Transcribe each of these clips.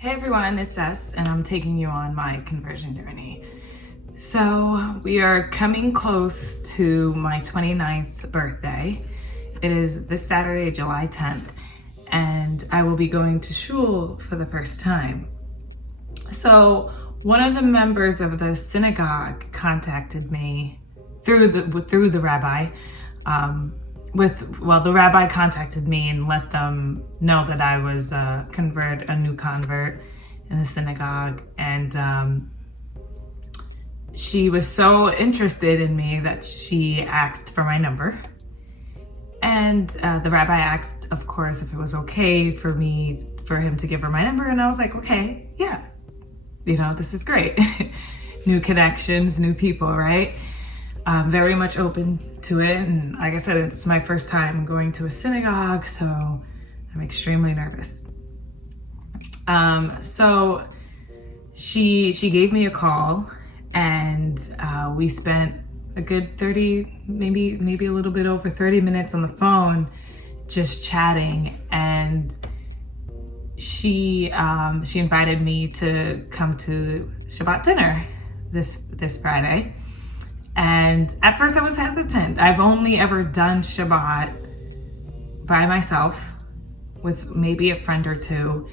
Hey everyone, it's Jess, and I'm taking you on my conversion journey. So we are coming close to my 29th birthday. It is this Saturday, July 10th, and I will be going to shul for the first time. So one of the members of the synagogue contacted me through the rabbi. The rabbi contacted me and let them know that I was a new convert in the synagogue, and she was so interested in me that she asked for my number. And the rabbi asked, of course, if it was okay for him to give her my number, and I was like, okay, yeah, this is great. New connections, new people, right? I'm very much open to it, and like I said, it's my first time going to a synagogue, so I'm extremely nervous. So she gave me a call, and we spent a good 30, maybe a little bit over 30 minutes on the phone, just chatting. And she invited me to come to Shabbat dinner this Friday. And at first I was hesitant. I've only ever done Shabbat by myself with maybe a friend or two.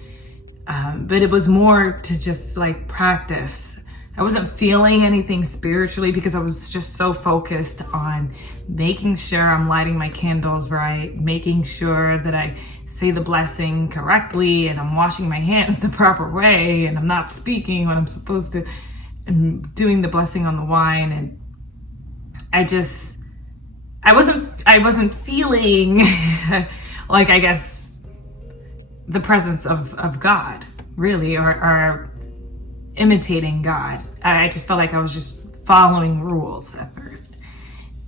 But it was more to just like practice. I wasn't feeling anything spiritually because I was just so focused on making sure I'm lighting my candles right, making sure that I say the blessing correctly and I'm washing my hands the proper way and I'm not speaking when I'm supposed to, and doing the blessing on the wine. And I wasn't feeling like, I guess, the presence of God, really, or imitating God. I just felt like I was just following rules at first.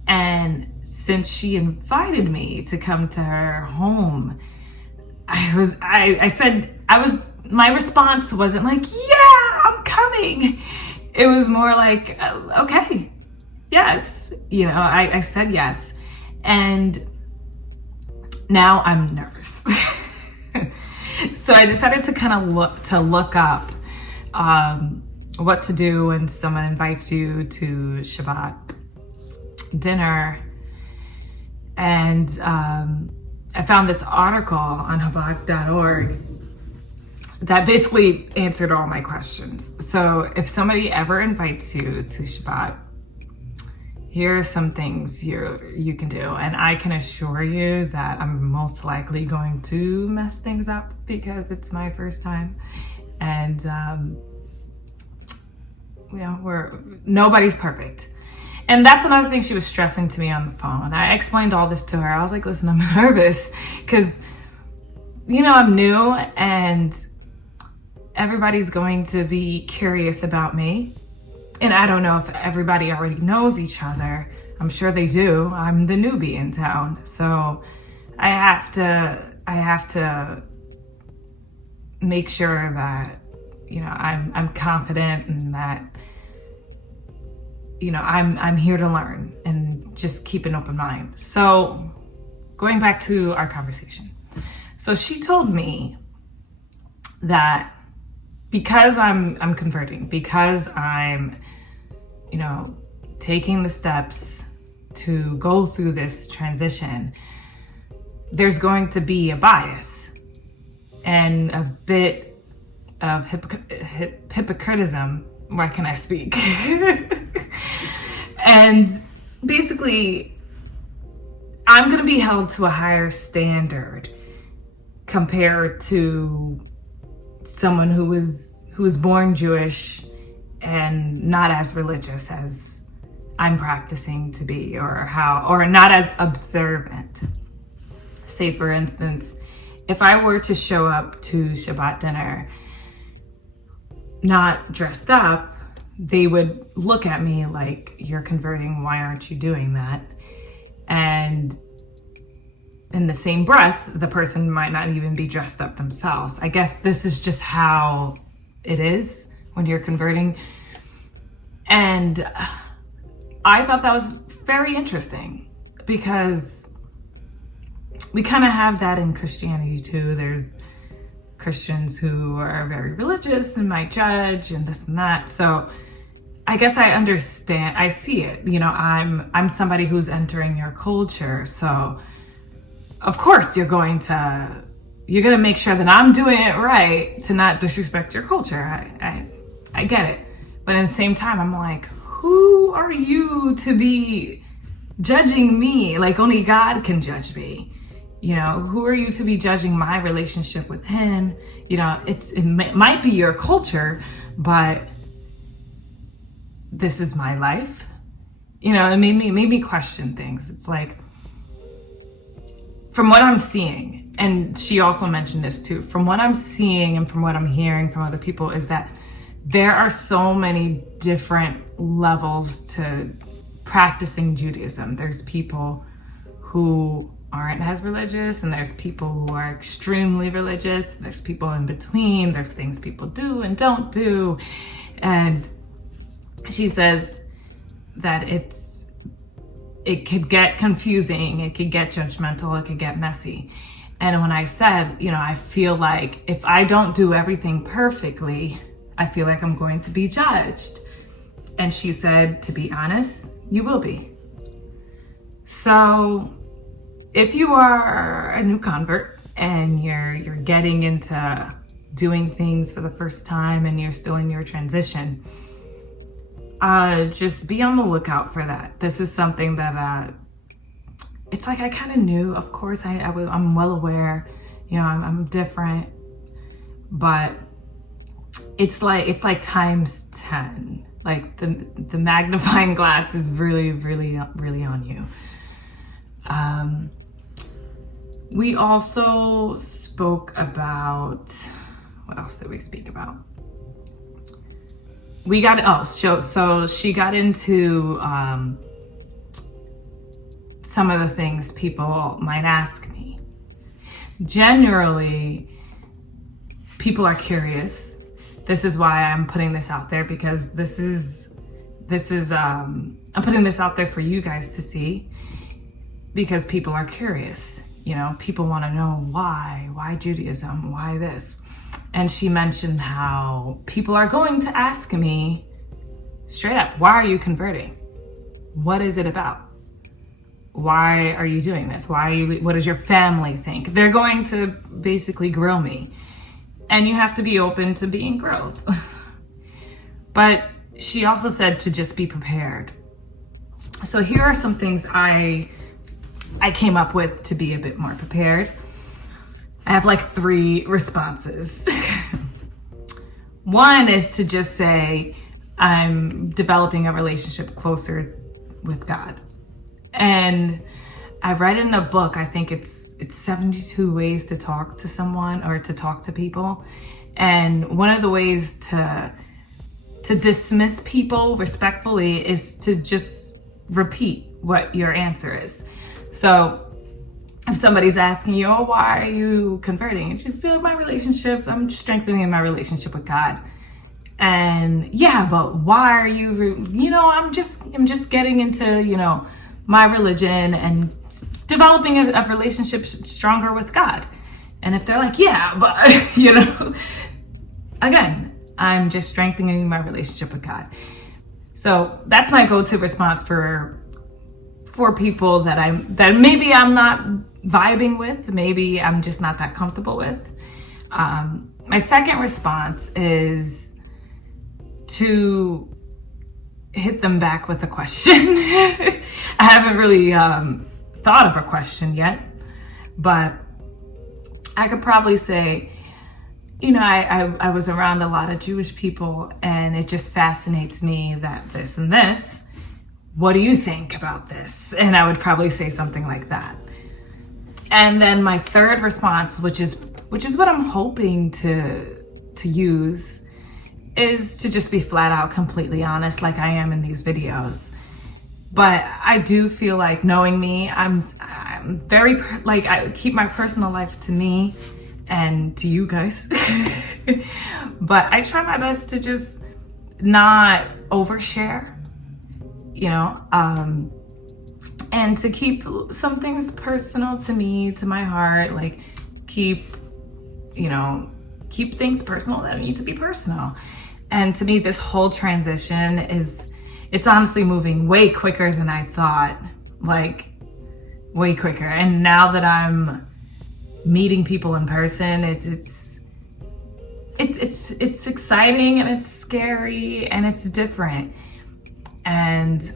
And since she invited me to come to her home, my response wasn't like, yeah, I'm coming. It was more like, okay, yes. I said yes. And now I'm nervous. So I decided to kind of look up what to do when someone invites you to Shabbat dinner. And I found this article on Chabad.org that basically answered all my questions. So if somebody ever invites you to Shabbat, here are some things you can do. And I can assure you that I'm most likely going to mess things up because it's my first time. And, nobody's perfect. And that's another thing she was stressing to me on the phone. I explained all this to her. I was like, listen, I'm nervous because, I'm new and everybody's going to be curious about me. And I don't know if everybody already knows each other. I'm sure they do. I'm the newbie in town. So I have to make sure that, I'm confident and that, I'm here to learn and just keep an open mind. So going back to our conversation. So she told me that because I'm converting, because I'm, taking the steps to go through this transition, there's going to be a bias and a bit of hypocritism. Why can I speak? And basically, I'm going to be held to a higher standard compared to someone who was born Jewish and not as religious as I'm practicing to be, or not as observant. Say, for instance, if I were to show up to Shabbat dinner not dressed up, they would look at me like, you're converting, why aren't you doing that? And in the same breath, the person might not even be dressed up themselves. I guess this is just how it is when you're converting. And I thought that was very interesting because we kind of have that in Christianity too. There's Christians who are very religious and might judge and this and that. So I guess I understand, I see it. You know, I'm somebody who's entering your culture. So of course you're going to make sure that I'm doing it right to not disrespect your culture. I get it. But at the same time, I'm like, who are you to be judging me? Like, only God can judge me. You know, who are you to be judging my relationship with him? You know, it might be your culture, but this is my life. You know, it made me question things. It's like, from what I'm seeing, and she also mentioned this too, from what I'm seeing and from what I'm hearing from other people, is that there are so many different levels to practicing Judaism. There's people who aren't as religious, and there's people who are extremely religious. There's people in between. There's things people do and don't do. And she says that it could get confusing, it could get judgmental, it could get messy. And when I said, you know, I feel like if I don't do everything perfectly, I feel like I'm going to be judged. And she said, to be honest, you will be. So if you are a new convert and you're getting into doing things for the first time and you're still in your transition, just be on the lookout for that. This is something that it's like I kind of knew. Of course, I'm well aware. You know, I'm different, but it's like times 10. Like the magnifying glass is really, really, really on you. We also spoke about, what else did we speak about? So she got into some of the things people might ask me. Generally, people are curious. This is why I'm putting this out there, because I'm putting this out there for you guys to see, because people are curious. You know, people want to know why Judaism, why this? And she mentioned how people are going to ask me straight up, why are you converting? What is it about? Why are you doing this? What does your family think? They're going to basically grill me. And you have to be open to being grilled. But she also said to just be prepared. So here are some things I came up with to be a bit more prepared. I have like 3 responses. One is to just say, I'm developing a relationship closer with God. And I read in a book, I think it's 72 ways to talk to someone or to talk to people. And one of the ways to dismiss people respectfully is to just repeat what your answer is. So if somebody's asking you, oh, why are you converting? And just be like, I'm strengthening my relationship with God. And yeah, but why are you, I'm just getting into, my religion and developing a relationship stronger with God. And if they're like, yeah, but, again, I'm just strengthening my relationship with God. So that's my go-to response for people that maybe I'm not vibing with, maybe I'm just not that comfortable with. My second response is to hit them back with a question. I haven't really thought of a question yet, but I could probably say, I was around a lot of Jewish people, and it just fascinates me that this and this. What do you think about this? And I would probably say something like that. And then my third response, which is what I'm hoping to use, is to just be flat out completely honest, like I am in these videos. But I do feel like, knowing me, I'm very, I keep my personal life to me and to you guys. But I try my best to just not overshare, and to keep some things personal to me, to my heart, like keep, keep things personal that needs to be personal. And to me, this whole transition it's honestly moving way quicker than I thought, like way quicker. And now that I'm meeting people in person, it's exciting and it's scary and it's different. And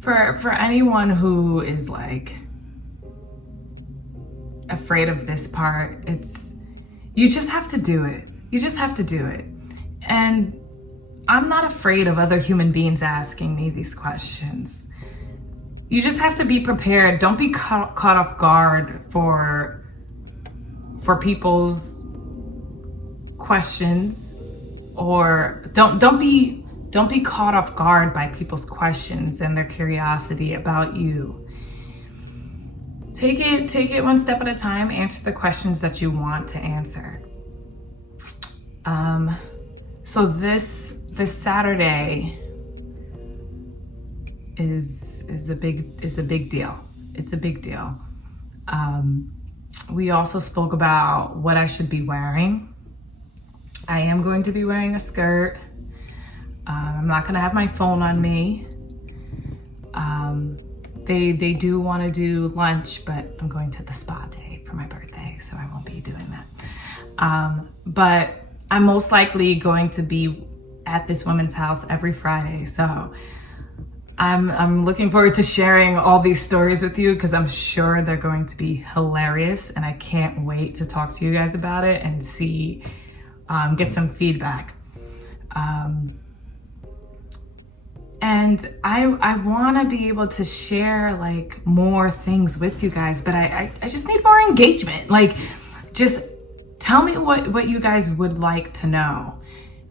for anyone who is like afraid of this part, you just have to do it. You just have to do it. And I'm not afraid of other human beings asking me these questions. You just have to be prepared. Don't be caught off guard for people's questions, or don't be caught off guard by people's questions and their curiosity about you. Take it one step at a time. Answer the questions that you want to answer. So this Saturday is a big deal. It's a big deal. We also spoke about what I should be wearing. I am going to be wearing a skirt. I'm not gonna have my phone on me. They do want to do lunch, but I'm going to the spa day for my birthday, so I won't be doing that. But I'm most likely going to be at this woman's house every Friday, so I'm looking forward to sharing all these stories with you, because I'm sure they're going to be hilarious, and I can't wait to talk to you guys about it and see, get some feedback. And I want to be able to share like more things with you guys, but I just need more engagement. Like, just tell me what you guys would like to know.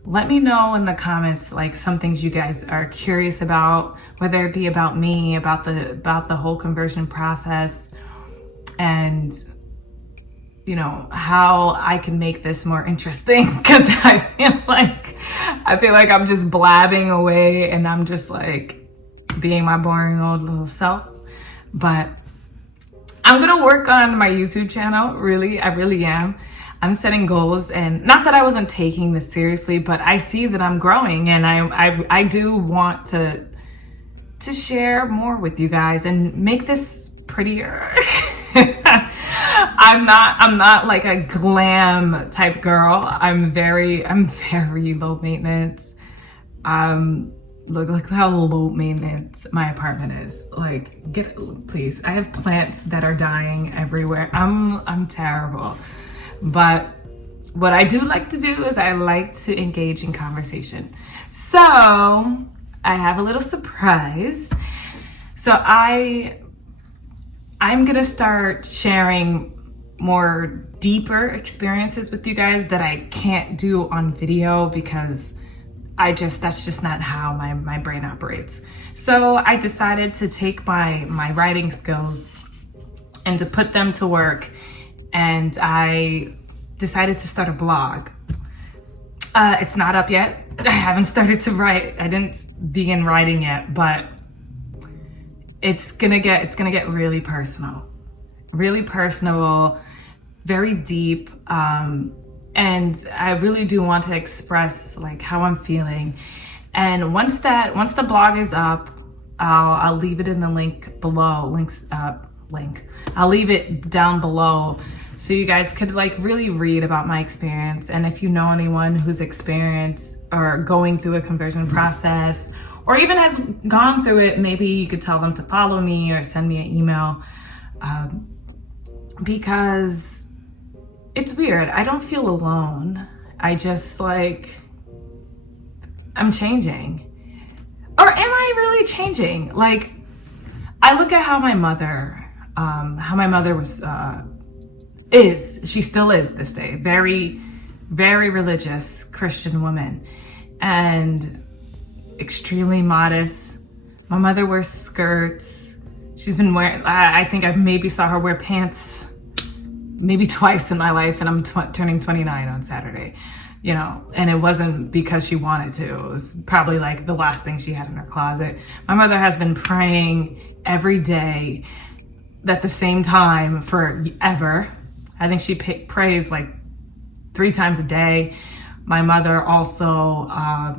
Let me know in the comments, like, some things you guys are curious about, whether it be about me, about the whole conversion process, and you know, how I can make this more interesting, because I feel like I'm just blabbing away and I'm just like being my boring old little self. But I'm gonna work on my YouTube channel. Really, I really am. I'm setting goals, and not that I wasn't taking this seriously, but I see that I'm growing, and I do want to share more with you guys and make this prettier. I'm not like a glam type girl. I'm very low maintenance. Look how low maintenance my apartment is. Like, please. I have plants that are dying everywhere. I'm terrible. But what I do like to do is I like to engage in conversation. So I have a little surprise. So I'm gonna start sharing more deeper experiences with you guys that I can't do on video, because that's just not how my brain operates. So I decided to take my writing skills and to put them to work, and I decided to start a blog. It's not up yet. I haven't started to write. I didn't begin writing yet, but it's gonna get really personal, very deep. And I really do want to express like how I'm feeling. And once the blog is up, I'll leave it in the link below. I'll leave it down below, so you guys could like really read about my experience. And if you know anyone who's experienced or going through a conversion process, or even has gone through it, maybe you could tell them to follow me or send me an email, because it's weird. I don't feel alone. I just like, I'm changing. Or am I really changing? Like, I look at how my mother was, she still is this day, very, very religious Christian woman, and extremely modest. My mother wears skirts. She's been wearing, I think I maybe saw her wear pants maybe twice in my life, and I'm turning 29 on Saturday, you know, and it wasn't because she wanted to. It was probably like the last thing she had in her closet. My mother has been praying every day at the same time forever. I think she prays like 3 times a day. My mother also, I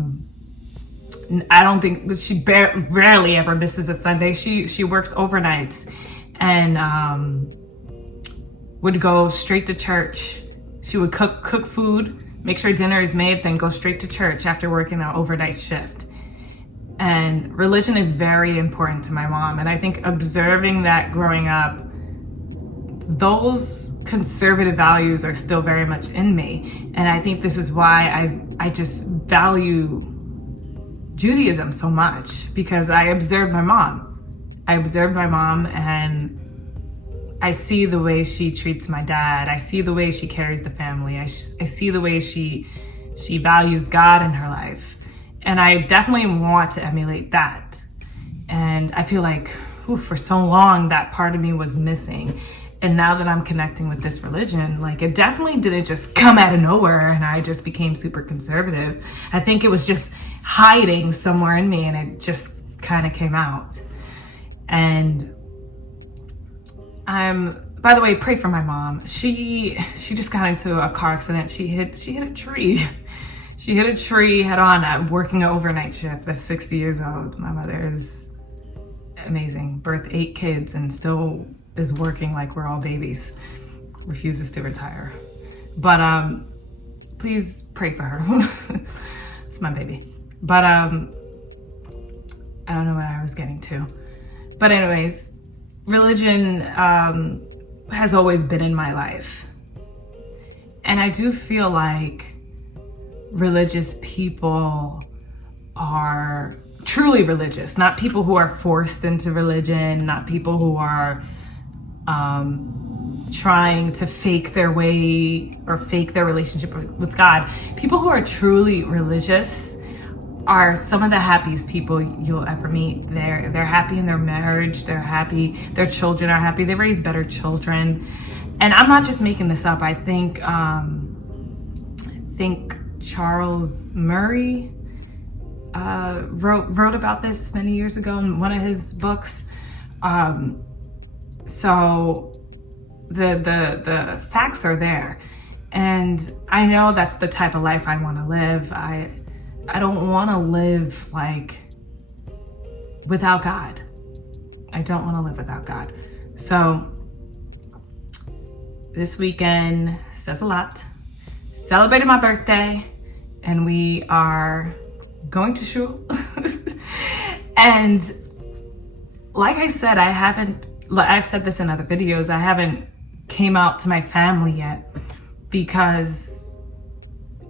don't think, she rarely ever misses a Sunday. She works overnights and would go straight to church. She would cook food, make sure dinner is made, then go straight to church after working an overnight shift. And religion is very important to my mom. And I think observing that growing up, those conservative values are still very much in me. And I think this is why I just value Judaism so much, because I observed my mom. I observed my mom and I see the way she treats my dad. I see the way she carries the family. I see the way she values God in her life. And I definitely want to emulate that. And I feel like for so long that part of me was missing. And now that I'm connecting with this religion, like, it definitely didn't just come out of nowhere and I just became super conservative. I think it was just hiding somewhere in me and it just kind of came out. And by the way, pray for my mom. She just got into a car accident. She hit a tree. She hit a tree head on at working an overnight shift at 60 years old. My mother is amazing. Birthed 8 kids and still is working like we're all babies. Refuses to retire. But please pray for her. It's my baby. But I don't know what I was getting to. But anyways, religion has always been in my life. And I do feel like religious people are truly religious, not people who are forced into religion, not people who are trying to fake their way or fake their relationship with God. People who are truly religious are some of the happiest people you'll ever meet. They're happy in their marriage, they're happy, their children are happy, they raise better children. And I'm not just making this up. I think Charles Murray wrote about this many years ago in one of his books. So the facts are there, and I know that's the type of life I want to live. I don't want to live like without God. I don't want to live without God. So this weekend says a lot. Celebrated my birthday, and we are going to shul. And like I said, I've said this in other videos, I haven't came out to my family yet because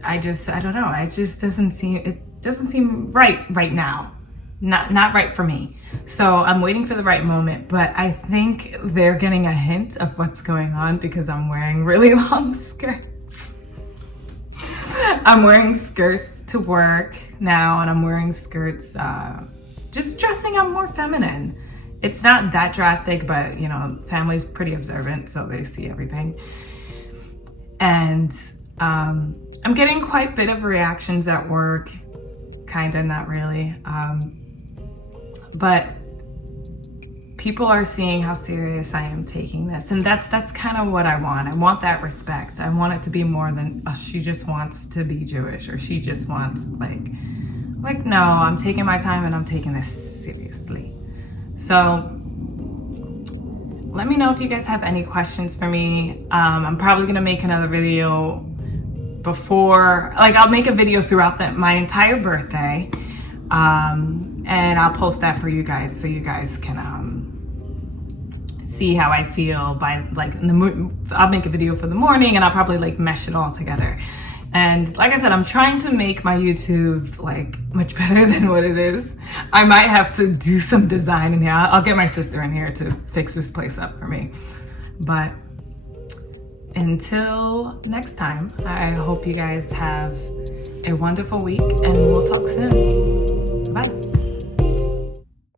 I don't know, it doesn't seem right now. Not right for me. So I'm waiting for the right moment, but I think they're getting a hint of what's going on because I'm wearing really long skirts. I'm wearing skirts to work now, and I'm wearing skirts, just dressing up more feminine. It's not that drastic, but you know, family's pretty observant, so they see everything. And I'm getting quite a bit of reactions at work, kinda, not really. But people are seeing how serious I am taking this, and that's kind of what I want. I want that respect. I want it to be more than she just wants to be Jewish, or she just wants like no, I'm taking my time and I'm taking this seriously. So let me know if you guys have any questions for me. I'm probably gonna make another video before, like I'll make a video throughout my entire birthday, and I'll post that for you guys so you guys can see how I feel by like I'll make a video for the morning, and I'll probably like mesh it all together. And like I said, I'm trying to make my YouTube like much better than what it is. I might have to do some design in here. I'll get my sister in here to fix this place up for me. But until next time, I hope you guys have a wonderful week, and we'll talk soon. Bye.